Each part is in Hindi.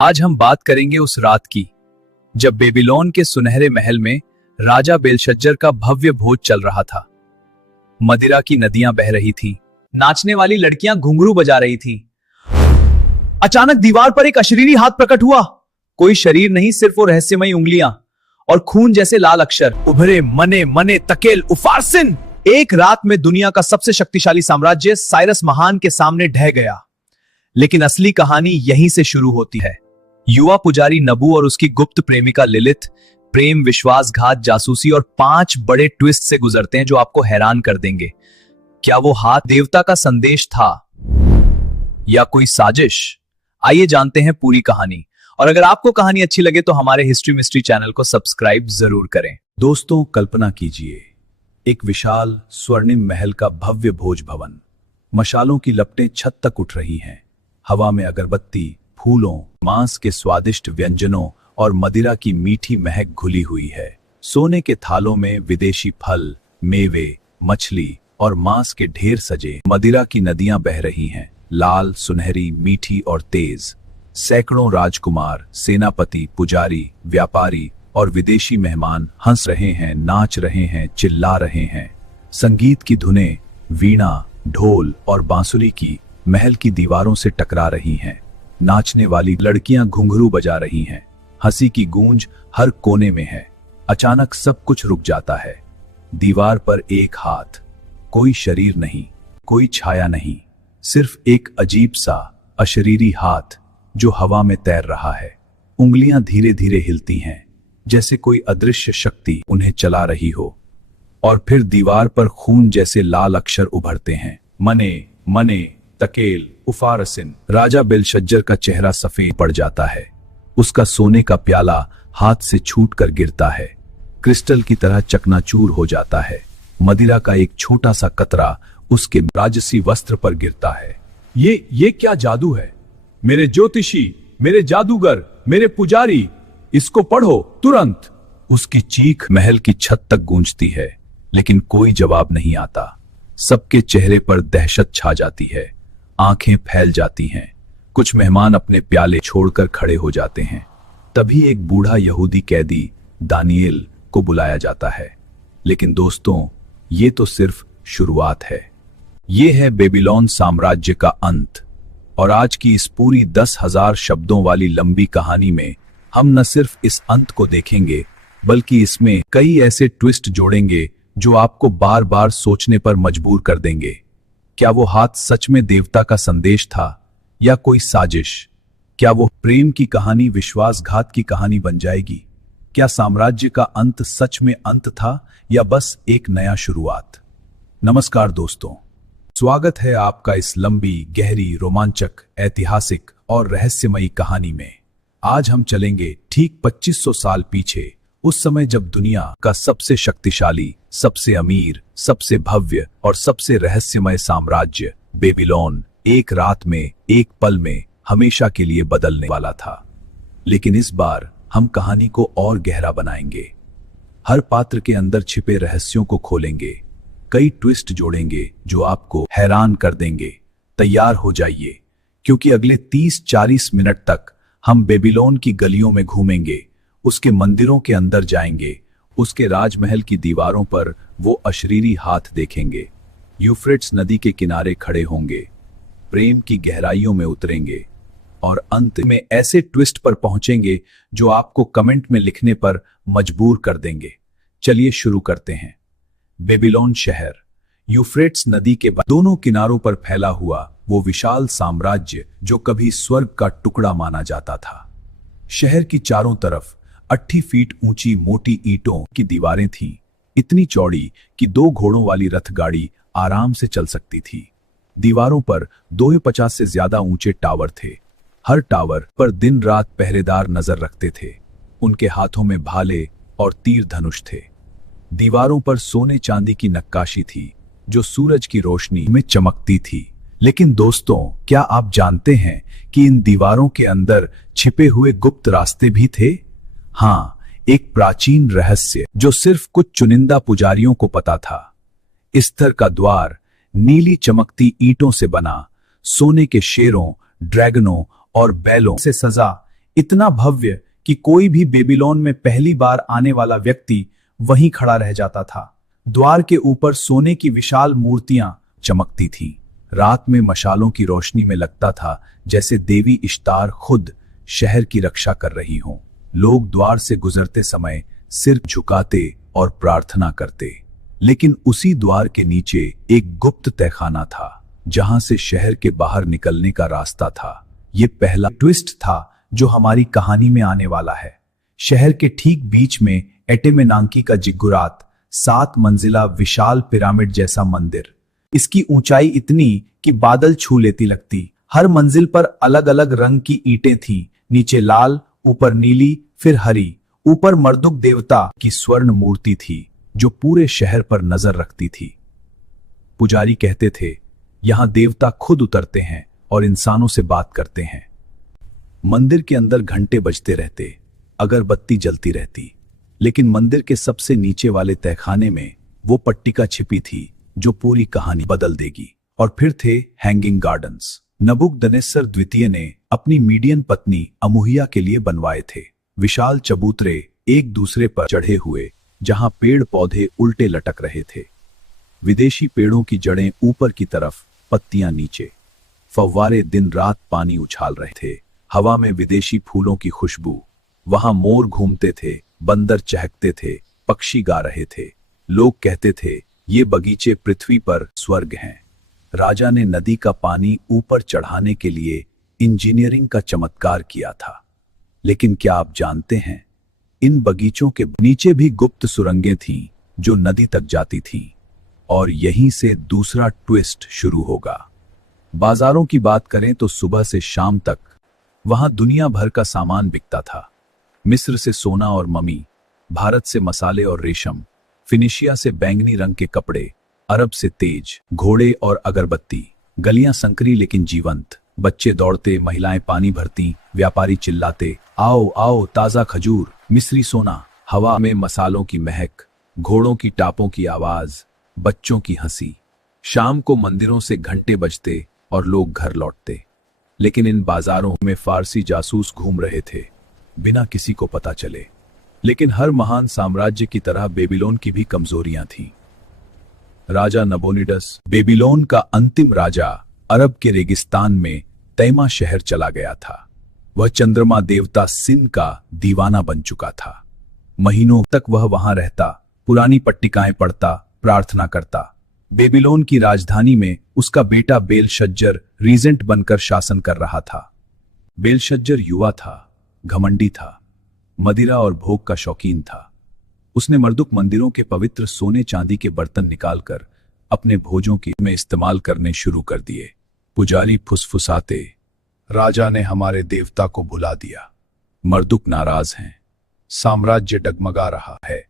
आज हम बात करेंगे उस रात की जब बेबीलोन के सुनहरे महल में राजा बेलशज्जर का भव्य भोज चल रहा था। मदिरा की नदियां बह रही थीं, नाचने वाली लड़कियां घुंघरू बजा रही थीं। अचानक दीवार पर एक अशरीरी हाथ प्रकट हुआ। कोई शरीर नहीं, सिर्फ वो रहस्यमयी उंगलियां और खून जैसे लाल अक्षर। उभरे मने मने तकेल उफारसिन। एक रात में दुनिया का सबसे शक्तिशाली साम्राज्य साइरस महान के सामने ढह गया। लेकिन असली कहानी यहीं से शुरू होती है। युवा पुजारी नबू और उसकी गुप्त प्रेमिका लिलिथ प्रेम, विश्वासघात, जासूसी और 5 बड़े ट्विस्ट से गुजरते हैं जो आपको हैरान कर देंगे। क्या वो हाथ देवता का संदेश था या कोई साजिश? आइए जानते हैं पूरी कहानी। और अगर आपको कहानी अच्छी लगे तो हमारे हिस्ट्री मिस्ट्री चैनल को सब्सक्राइब जरूर करें। दोस्तों, कल्पना कीजिए एक विशाल स्वर्णिम महल का भव्य भोज भवन। मशालों की लपटें छत तक उठ रही हैं। हवा में अगरबत्ती, फूलों, मांस के स्वादिष्ट व्यंजनों और मदिरा की मीठी महक घुली हुई है। सोने के थालों में विदेशी फल, मेवे, मछली और मांस के ढेर सजे। मदिरा की नदियां बह रही हैं, लाल, सुनहरी, मीठी और तेज। सैकड़ों राजकुमार, सेनापति, पुजारी, व्यापारी और विदेशी मेहमान हंस रहे हैं, नाच रहे हैं, चिल्ला रहे हैं। संगीत की धुनें वीणा, ढोल और बांसुरी की महल की दीवारों से टकरा रही हैं। नाचने वाली लड़कियां घुंघरू बजा रही हैं। हंसी की गूंज हर कोने में है। अचानक सब कुछ रुक जाता है। दीवार पर एक हाथ, कोई शरीर नहीं, कोई छाया नहीं, सिर्फ एक अजीब सा अशरीरी हाथ जो हवा में तैर रहा है। उंगलियां धीरे धीरे हिलती हैं, जैसे कोई अदृश्य शक्ति उन्हें चला रही हो। और फिर दीवार पर खून जैसे लाल अक्षर उभरते हैं। मने मने तकेल उफारसिन। राजा बेलशज्जर का चेहरा सफेद पड़ जाता है। उसका सोने का प्याला हाथ से छूटकर गिरता है, क्रिस्टल की तरह चकनाचूर हो जाता है। मदिरा का एक छोटा सा कतरा उसके राजसी वस्त्र पर गिरता है। ये क्या जादू है? मेरे ज्योतिषी, मेरे जादूगर, मेरे पुजारी, इसको पढ़ो तुरंत। उसकी चीख महल की छत तक गूंजती है, लेकिन कोई जवाब नहीं आता। सबके चेहरे पर दहशत छा जाती है, आंखें फैल जाती हैं। कुछ मेहमान अपने प्याले छोड़कर खड़े हो जाते हैं। तभी एक बूढ़ा यहूदी कैदी दानिएल को बुलाया जाता है। लेकिन दोस्तों, ये तो सिर्फ शुरुआत है। ये है बेबीलोन साम्राज्य का अंत। और आज की इस पूरी 10,000 शब्दों वाली लंबी कहानी में हम न सिर्फ इस अंत को देखेंगे, बल्कि इसमें कई ऐसे ट्विस्ट जोड़ेंगे जो आपको बार बार सोचने पर मजबूर कर देंगे। क्या वो हाथ सच में देवता का संदेश था या कोई साजिश? क्या वो प्रेम की कहानी विश्वासघात की कहानी बन जाएगी? क्या साम्राज्य का अंत सच में अंत था या बस एक नया शुरुआत? नमस्कार दोस्तों, स्वागत है आपका इस लंबी, गहरी, रोमांचक, ऐतिहासिक और रहस्यमयी कहानी में। आज हम चलेंगे ठीक 2500 साल पीछे, उस समय जब दुनिया का सबसे शक्तिशाली, सबसे अमीर, सबसे भव्य और सबसे रहस्यमय साम्राज्य बेबीलोन एक रात में, एक पल में हमेशा के लिए बदलने वाला था। लेकिन इस बार हम कहानी को और गहरा बनाएंगे। हर पात्र के अंदर छिपे रहस्यों को खोलेंगे, कई ट्विस्ट जोड़ेंगे जो आपको हैरान कर देंगे। तैयार हो जाइए, क्योंकि अगले 30-40 मिनट तक हम बेबीलोन की गलियों में घूमेंगे, उसके मंदिरों के अंदर जाएंगे, उसके राजमहल की दीवारों पर वो अशरीरी हाथ देखेंगे, यूफ्रेट्स नदी के किनारे खड़े होंगे, प्रेम की गहराइयों में उतरेंगे और अंत में ऐसे ट्विस्ट पर पहुंचेंगे जो आपको कमेंट में लिखने पर मजबूर कर देंगे। चलिए शुरू करते हैं। बेबीलोन शहर, यूफ्रेट्स नदी के दोनों किनारों पर फैला हुआ वो विशाल साम्राज्य जो कभी स्वर्ग का टुकड़ा माना जाता था। शहर की चारों तरफ 80 फीट ऊंची मोटी ईंटों की दीवारें थीं, इतनी चौड़ी कि 2 घोड़ों वाली रथ गाड़ी आराम से चल सकती थी। दीवारों पर 250 से ज्यादा ऊंचे टावर थे। हर टावर पर दिन रात पहरेदार नजर रखते थे। उनके हाथों में भाले और तीर धनुष थे। दीवारों पर सोने चांदी की नक्काशी थी जो सूरज की रोशनी में चमकती थी। लेकिन दोस्तों, क्या आप जानते हैं कि इन दीवारों के अंदर छिपे हुए गुप्त रास्ते भी थे? हाँ, एक प्राचीन रहस्य जो सिर्फ कुछ चुनिंदा पुजारियों को पता था। स्तर का द्वार नीली चमकती ईंटों से बना, सोने के शेरों, ड्रैगनों और बैलों से सजा इतना भव्य कि कोई भी बेबीलोन में पहली बार आने वाला व्यक्ति वहीं खड़ा रह जाता था। द्वार के ऊपर सोने की विशाल मूर्तियां चमकती थीं। रात में मशालों की रोशनी में लगता था जैसे देवी इश्तार खुद शहर की रक्षा कर रही हों। लोग द्वार से गुजरते समय सिर झुकाते और प्रार्थना करते। लेकिन उसी द्वार के नीचे एक गुप्त तहखाना था, जहां से शहर के बाहर निकलने का रास्ता था। ये पहला ट्विस्ट था जो हमारी कहानी में आने वाला है। शहर के ठीक बीच में एटेमेनांकी का जिग्गुरात 7 मंजिला विशाल पिरामिड जैसा मंदिर। इसकी ऊंचाई इतनी कि बादल छू लेती लगती। हर मंजिल पर अलग अलग रंग की ईंटें थीं, नीचे लाल, ऊपर नीली, फिर हरी। ऊपर मर्दुक देवता की स्वर्ण मूर्ति थी जो पूरे शहर पर नजर रखती थी। पुजारी कहते थे, यहां देवता खुद उतरते हैं और इंसानों से बात करते हैं। मंदिर के अंदर घंटे बजते रहते, अगरबत्ती जलती रहती। लेकिन मंदिर के सबसे नीचे वाले तहखाने में वो पट्टिका छिपी थी जो पूरी कहानी बदल देगी। और फिर थे हैंगिंग गार्डन्स। नबूकदनेस्सर द्वितीय ने अपनी मीडियन पत्नी अमुहिया के लिए बनवाए थे। विशाल चबूतरे एक दूसरे पर चढ़े हुए, जहां पेड़ पौधे उल्टे लटक रहे थे। विदेशी पेड़ों की जड़ें ऊपर की तरफ, पत्तियां नीचे। फव्वारे दिन रात पानी उछाल रहे थे। हवा में विदेशी फूलों की खुशबू। वहां मोर घूमते थे, बंदर चहकते थे, पक्षी गा रहे थे। लोग कहते थे, ये बगीचे पृथ्वी पर स्वर्ग हैं। राजा ने नदी का पानी ऊपर चढ़ाने के लिए इंजीनियरिंग का चमत्कार किया था। लेकिन क्या आप जानते हैं, इन बगीचों के नीचे भी गुप्त सुरंगें थीं जो नदी तक जाती थीं। और यहीं से दूसरा ट्विस्ट शुरू होगा। बाजारों की बात करें तो सुबह से शाम तक वहां दुनिया भर का सामान बिकता था। मिस्र से सोना और ममी, भारत से मसाले और रेशम, फिनिशिया से बैंगनी रंग के कपड़े, अरब से तेज घोड़े और अगरबत्ती। गलियां संकरी लेकिन जीवंत। बच्चे दौड़ते, महिलाएं पानी भरती, व्यापारी चिल्लाते, आओ आओ ताजा खजूर, मिस्री सोना। हवा में मसालों की महक, घोड़ों की टापों की आवाज, बच्चों की हंसी। शाम को मंदिरों से घंटे बजते और लोग घर लौटते। लेकिन इन बाजारों में फारसी जासूस घूम रहे थे, बिना किसी को पता चले। लेकिन हर महान साम्राज्य की तरह बेबीलोन की भी कमजोरियां थीं। राजा नबोनिडस, बेबीलोन का अंतिम राजा, अरब के रेगिस्तान में तैमा शहर चला गया था। वह चंद्रमा देवता सिन का दीवाना बन चुका था। महीनों तक वह वहां रहता, पुरानी पट्टिकाएं पढ़ता, प्रार्थना करता। बेबीलोन की राजधानी में उसका बेटा बेलशज्जर रीजेंट बनकर शासन कर रहा था। बेलशज्जर युवा था, घमंडी था, मदिरा और भोग का शौकीन था। उसने मर्दुक मंदिरों के पवित्र सोने चांदी के बर्तन निकालकर अपने भोजों की में इस्तेमाल करने शुरू कर दिए। पुजारी फुसफुसाते, राजा ने हमारे देवता को भुला दिया। मर्दुक नाराज हैं, साम्राज्य डगमगा रहा है।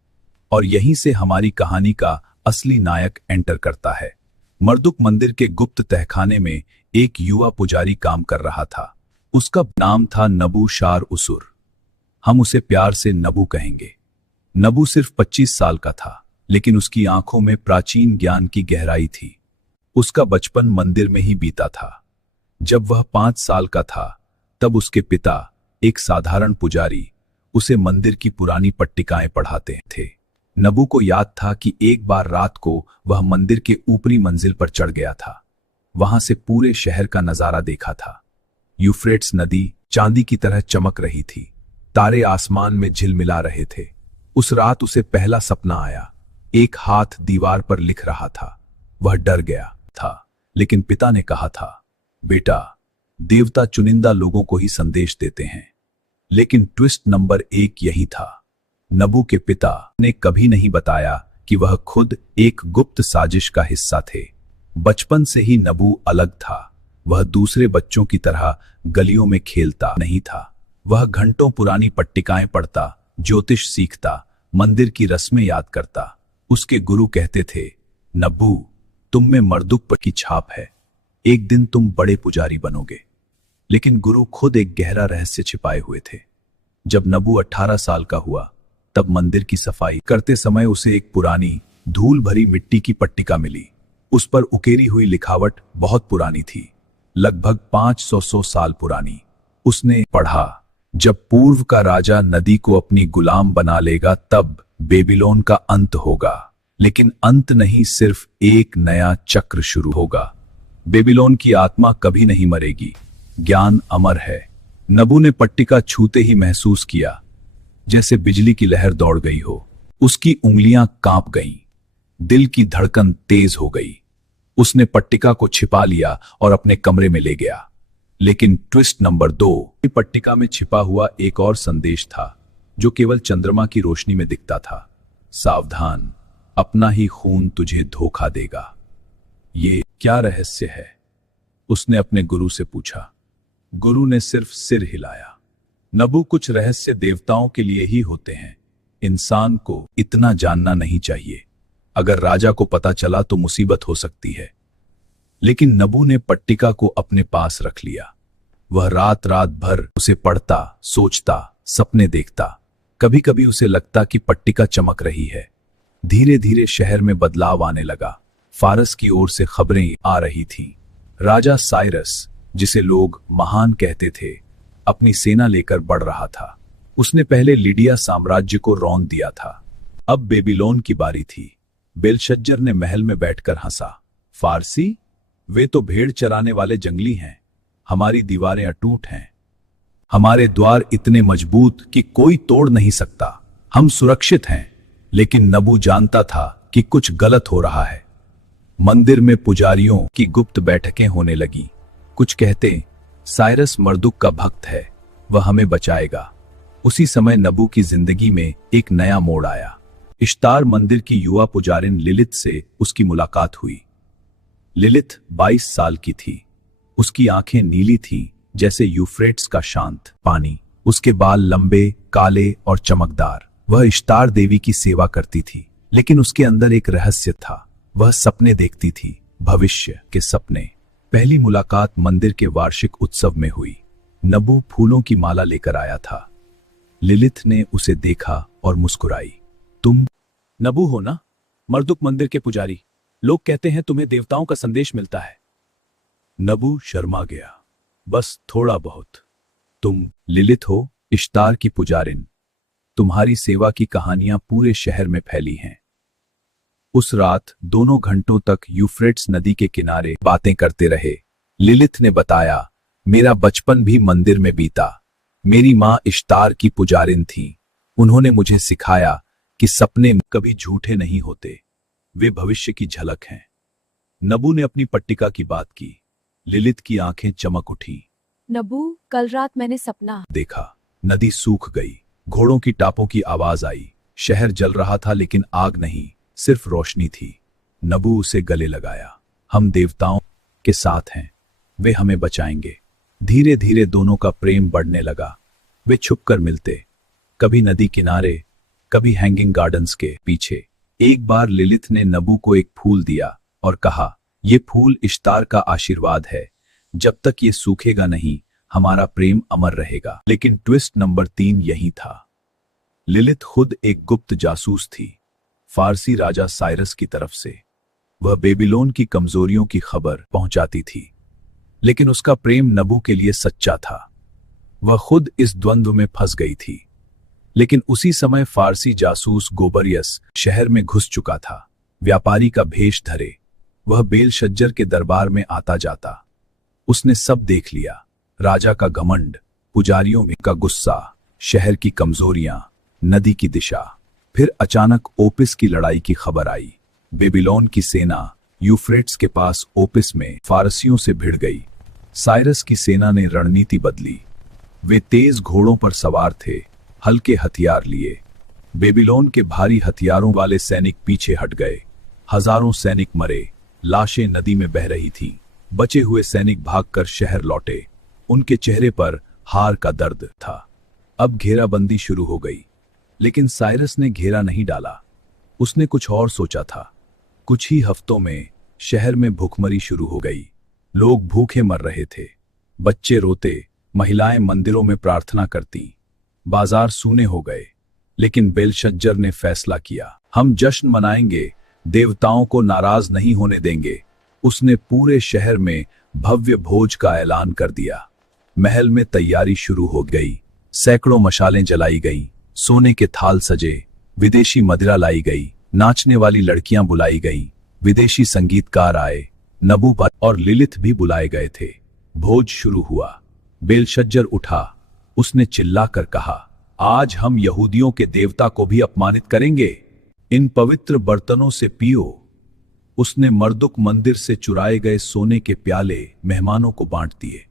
और यहीं से हमारी कहानी का असली नायक एंटर करता है। मर्दुक मंदिर के गुप्त तहखाने में एक युवा पुजारी काम कर रहा था। उसका नाम था नबू शार उसुर। हम उसे प्यार से नबू कहेंगे। नबू सिर्फ 25 साल का था, लेकिन उसकी आंखों में प्राचीन ज्ञान की गहराई थी। उसका बचपन मंदिर में ही बीता था। जब वह 5 साल का था, तब उसके पिता, एक साधारण पुजारी, उसे मंदिर की पुरानी पट्टिकाएं पढ़ाते थे। नबू को याद था कि एक बार रात को वह मंदिर के ऊपरी मंजिल पर चढ़ गया था। वहां से पूरे शहर का नजारा देखा था। यूफ्रेट्स नदी चांदी की तरह चमक रही थी। तारे आसमान में झिलमिला रहे थे। उस रात उसे पहला सपना आया। एक हाथ दीवार पर लिख रहा था। वह डर गया था, लेकिन पिता ने कहा था, बेटा, देवता चुनिंदा लोगों को ही संदेश देते हैं। लेकिन ट्विस्ट नंबर 1 यही था। नबू के पिता ने कभी नहीं बताया कि वह खुद एक गुप्त साजिश का हिस्सा थे। बचपन से ही नबू अलग था। वह दूसरे बच्चों की तरह गलियों में खेलता नहीं था। वह घंटों पुरानी पट्टिकाएं पढ़ता, ज्योतिष सीखता, मंदिर की रस्में याद करता। उसके गुरु कहते थे, नबू, तुम में मर्दुक पर की छाप है। एक दिन तुम बड़े पुजारी बनोगे। लेकिन गुरु खुद एक गहरा रहस्य छिपाए हुए थे। जब नबू 18 साल का हुआ, तब मंदिर की सफाई करते समय उसे एक पुरानी धूल भरी मिट्टी की पट्टिका मिली। उस पर उकेरी हुई लिखावट बहुत पुरानी थी, लगभग 500 साल पुरानी। उसने पढ़ा, जब पूर्व का राजा नदी को अपनी गुलाम बना लेगा तब बेबीलोन का अंत होगा। लेकिन अंत नहीं, सिर्फ एक नया चक्र शुरू होगा। बेबीलोन की आत्मा कभी नहीं मरेगी, ज्ञान अमर है। नबू ने पट्टिका छूते ही महसूस किया जैसे बिजली की लहर दौड़ गई हो। उसकी उंगलियां कांप गईं, दिल की धड़कन तेज हो गई। उसने पट्टिका को छिपा लिया और अपने कमरे में ले गया। लेकिन ट्विस्ट नंबर 2, पट्टिका में छिपा हुआ एक और संदेश था जो केवल चंद्रमा की रोशनी में दिखता था। सावधान, अपना ही खून तुझे धोखा देगा। ये क्या रहस्य है? उसने अपने गुरु से पूछा। गुरु ने सिर्फ सिर हिलाया। नबू, कुछ रहस्य देवताओं के लिए ही होते हैं, इंसान को इतना जानना नहीं चाहिए। अगर राजा को पता चला तो मुसीबत हो सकती है। लेकिन नबू ने पट्टिका को अपने पास रख लिया। वह रात रात भर उसे पढ़ता, सोचता, सपने देखता। कभी कभी उसे लगता कि पट्टिका चमक रही है। धीरे धीरे शहर में बदलाव आने लगा। फारस की ओर से खबरें आ रही थीं। राजा साइरस, जिसे लोग महान कहते थे, अपनी सेना लेकर बढ़ रहा था। उसने पहले लिडिया साम्राज्य को रौंद दिया था। अब बेबीलोन की बारी थी। बेलशज्जर ने महल में बैठकर हंसा। फारसी, वे तो भेड़ चराने वाले जंगली हैं। हमारी दीवारें अटूट हैं, हमारे द्वार इतने मजबूत कि कोई तोड़ नहीं सकता। हम सुरक्षित हैं। लेकिन नबू जानता था कि कुछ गलत हो रहा है। मंदिर में पुजारियों की गुप्त बैठकें होने लगी। कुछ कहते साइरस मर्दुक का भक्त है, वह हमें बचाएगा। उसी समय नबू की जिंदगी में एक नया मोड़ आया। इश्तार मंदिर की युवा पुजारिन लिलित से उसकी मुलाकात हुई। लिलित 22 साल की थी। उसकी आंखें नीली थीं जैसे यूफ्रेट्स का शांत पानी। उसके बाल लंबे, काले और चमकदार। वह इश्तार देवी की सेवा करती थी। लेकिन उसके अंदर एक रहस्य था। वह सपने देखती थी, भविष्य के सपने। पहली मुलाकात मंदिर के वार्षिक उत्सव में हुई। नबू फूलों की माला लेकर आया था। लिलित ने उसे देखा और मुस्कुराई। तुम नबू हो ना, मर्दुक मंदिर के पुजारी? लोग कहते हैं तुम्हें देवताओं का संदेश मिलता है। नबू शर्मा गया। बस थोड़ा बहुत। तुम लिलित हो, इश्तार की पुजारिन। तुम्हारी सेवा की कहानियां पूरे शहर में फैली हैं। उस रात दोनों घंटों तक यूफ्रेट्स नदी के किनारे बातें करते रहे। लिलित ने बताया, मेरा बचपन भी मंदिर में बीता। मेरी माँ इश्तार की पुजारिन थी। उन्होंने मुझे सिखाया कि सपने कभी झूठे नहीं होते, वे भविष्य की झलक हैं। नबू ने अपनी पट्टिका की बात की। लिलित की आंखें चमक उठी। नबू, कल रात मैंने सपना देखा। नदी सूख गई। घोड़ों की टापों की आवाज आई। शहर जल रहा था लेकिन आग नहीं, सिर्फ रोशनी थी। नबू उसे गले लगाया। हम देवताओं के साथ हैं, वे हमें बचाएंगे। धीरे धीरे दोनों का प्रेम बढ़ने लगा। वे छुपकर मिलते, कभी नदी किनारे, कभी हैंगिंग गार्डन्स के पीछे। एक बार लिलित ने नबू को एक फूल दिया और कहा, ये फूल इश्तार का आशीर्वाद है। जब तक ये सूखेगा नहीं, हमारा प्रेम अमर रहेगा। लेकिन ट्विस्ट नंबर 3 यही था। लिलित खुद एक गुप्त जासूस थी, फारसी राजा साइरस की तरफ से। वह बेबीलोन की कमजोरियों की खबर पहुंचाती थी। लेकिन उसका प्रेम नबू के लिए सच्चा था। वह खुद इस द्वंद्व में फंस गई थी। लेकिन उसी समय फारसी जासूस गोबरियस शहर में घुस चुका था, व्यापारी का भेष धरे। वह बेलशज्जर के दरबार में आता जाता। उसने सब देख लिया, राजा का घमंड, पुजारियों में का गुस्सा, शहर की कमजोरियां, नदी की दिशा। फिर अचानक ओपिस की लड़ाई की खबर आई। बेबीलोन की सेना यूफ्रेट्स के पास ओपिस में फारसियों से भिड़ गई। साइरस की सेना ने रणनीति बदली। वे तेज घोड़ों पर सवार थे, हल्के हथियार लिए। बेबीलोन के भारी हथियारों वाले सैनिक पीछे हट गए। हजारों सैनिक मरे, लाशें नदी में बह रही थीं। बचे हुए सैनिक भागकर शहर लौटे। उनके चेहरे पर हार का दर्द था। अब घेराबंदी शुरू हो गई। लेकिन साइरस ने घेरा नहीं डाला। उसने कुछ और सोचा था। कुछ ही हफ्तों में शहर में भूखमरी शुरू हो गई। लोग भूखे मर रहे थे। बच्चे रोते, महिलाएं मंदिरों में प्रार्थना करती। बाजार सूने हो गए। लेकिन बेलशज्जर ने फैसला किया, हम जश्न मनाएंगे, देवताओं को नाराज नहीं होने देंगे। उसने पूरे शहर में भव्य भोज का ऐलान कर दिया। महल में तैयारी शुरू हो गई। सैकड़ों मशालें जलाई गई, सोने के थाल सजे, विदेशी मदिरा लाई गई, नाचने वाली लड़कियां बुलाई गई, विदेशी संगीतकार आए, नबू और लिलिथ भी बुलाए गए थे। भोज शुरू हुआ। बेलशज्जर उठा। उसने चिल्लाकर कहा, आज हम यहूदियों के देवता को भी अपमानित करेंगे। इन पवित्र बर्तनों से पियो। उसने मर्दुक मंदिर से चुराए गए सोने के प्याले मेहमानों को बांट दिए।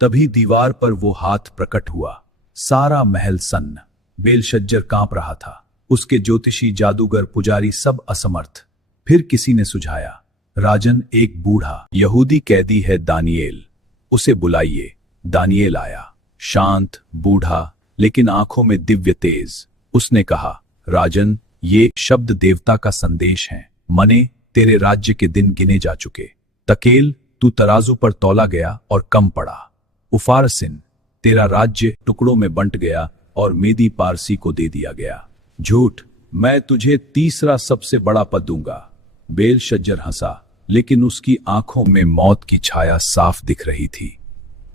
तभी दीवार पर वो हाथ प्रकट हुआ। सारा महल सन्न। बेलशज्जर कांप रहा था। उसके ज्योतिषी, जादूगर, पुजारी सब असमर्थ। फिर किसी ने सुझाया, राजन, एक बूढ़ा यहूदी कैदी है, दानिएल, उसे बुलाइए। दानिएल आया, शांत, बूढ़ा, लेकिन आंखों में दिव्य तेज। उसने कहा, राजन, ये शब्द देवता का संदेश है। मने, तेरे राज्य के दिन गिने जा चुके। तकेल, तू तराजू पर तौला गया और कम पड़ा। उफारसिन, तेरा राज्य टुकड़ों में बंट गया और मेदी पारसी को दे दिया गया। झूठ, मैं तुझे तीसरा सबसे बड़ा पद दूंगा। बेलशज्जर हंसा, लेकिन उसकी आंखों में मौत की छाया साफ दिख रही थी।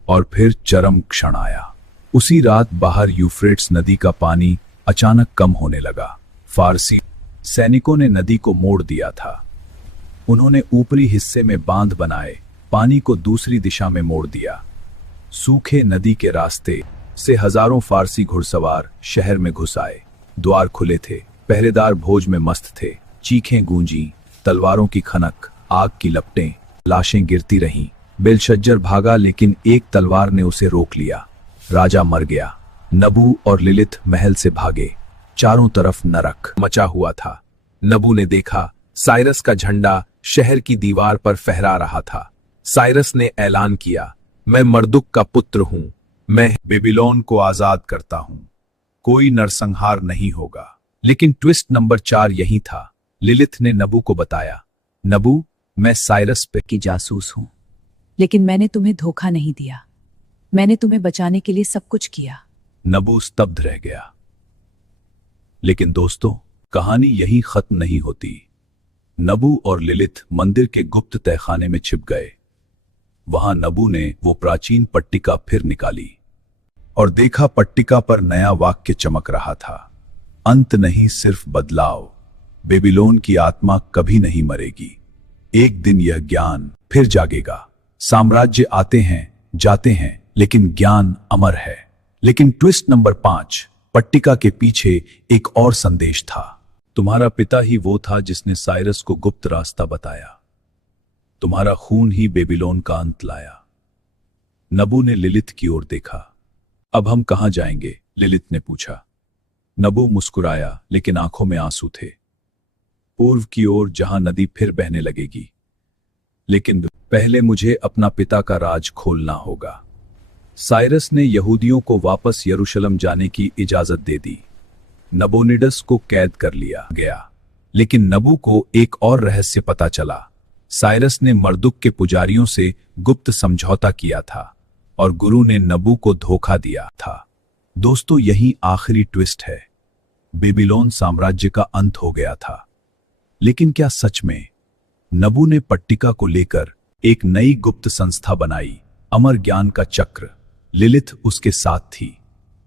और फिर चरम क्षण आया। उसी रात बाहर यूफ्रेट्स नदी का पानी अचानक कम होने लगा। फारसी सैनिकों ने नदी को मोड़ दिया था। उन्होंने ऊपरी हिस्से में बांध बनाए, पानी को दूसरी दिशा में मोड़ दिया। सूखे नदी के रास्ते से हजारों फारसी घुड़सवार शहर में घुस आए। द्वार खुले थे, पहरेदार भोज में मस्त थे। चीखें गूंजी, तलवारों की खनक, आग की लपटें, लाशें गिरती रहीं। बेलशज्जर भागा, लेकिन एक तलवार ने उसे रोक लिया। राजा मर गया। नबू और लिलिथ महल से भागे। चारों तरफ नरक मचा हुआ था। नबू ने देखा, साइरस का झंडा शहर की दीवार पर फहरा रहा था। साइरस ने ऐलान किया, मैं मर्दुक का पुत्र हूं, मैं बेबीलोन को आजाद करता हूं, कोई नरसंहार नहीं होगा। लेकिन ट्विस्ट नंबर 4 यही था। लिलिथ ने नबू को बताया, नबू, मैं साइरस पे की जासूस हूं, लेकिन मैंने तुम्हें धोखा नहीं दिया। मैंने तुम्हें बचाने के लिए सब कुछ किया। नबू स्तब्ध रह गया। लेकिन दोस्तों, कहानी यहीं खत्म नहीं होती। नबू और लिलिथ मंदिर के गुप्त तहखाने में छिप गए। वहां नबू ने वो प्राचीन पट्टिका फिर निकाली और देखा, पट्टिका पर नया वाक्य चमक रहा था, अंत नहीं, सिर्फ बदलाव। बेबीलोन की आत्मा कभी नहीं मरेगी। एक दिन यह ज्ञान फिर जागेगा। साम्राज्य आते हैं, जाते हैं, लेकिन ज्ञान अमर है। लेकिन ट्विस्ट नंबर 5, पट्टिका के पीछे एक और संदेश था। तुम्हारा पिता ही वो था जिसने साइरस को गुप्त रास्ता बताया। तुम्हारा खून ही बेबीलोन का अंत लाया। नबू ने लिलिथ की ओर देखा। अब हम कहां जाएंगे? लिलिथ ने पूछा। नबू मुस्कुराया, लेकिन आंखों में आंसू थे। पूर्व की ओर, जहां नदी फिर बहने लगेगी। लेकिन पहले मुझे अपना पिता का राज खोलना होगा। साइरस ने यहूदियों को वापस यरूशलेम जाने की इजाजत दे दी। नबोनिडस को कैद कर लिया गया। लेकिन नबू को एक और रहस्य पता चला। साइरस ने मर्दुक के पुजारियों से गुप्त समझौता किया था और गुरु ने नबू को धोखा दिया था। दोस्तों, यही आखिरी ट्विस्ट है। बेबीलोन साम्राज्य का अंत हो गया था। लेकिन क्या सच में? नबू ने पट्टिका को लेकर एक नई गुप्त संस्था बनाई, अमर ज्ञान का चक्र। लिलिथ उसके साथ थी।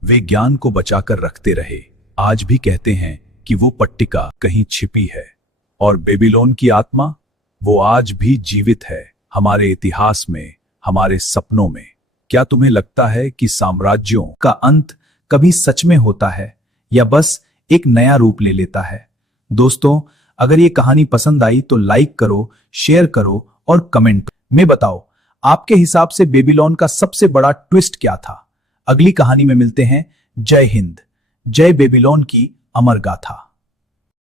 वे ज्ञान को बचाकर रखते रहे। आज भी कहते हैं कि वो पट्टिका कहीं छिपी है। और बेबीलोन की आत्मा, वो आज भी जीवित है, हमारे इतिहास में, हमारे सपनों में। क्या तुम्हें लगता है कि साम्राज्यों का अंत कभी सच में होता है या बस एक नया रूप ले लेता है? दोस्तों, अगर ये कहानी पसंद आई तो लाइक करो, शेयर करो और कमेंट में बताओ, आपके हिसाब से बेबीलोन का सबसे बड़ा ट्विस्ट क्या था? अगली कहानी में मिलते हैं। जय हिंद, जय बेबीलोन की अमर गाथा।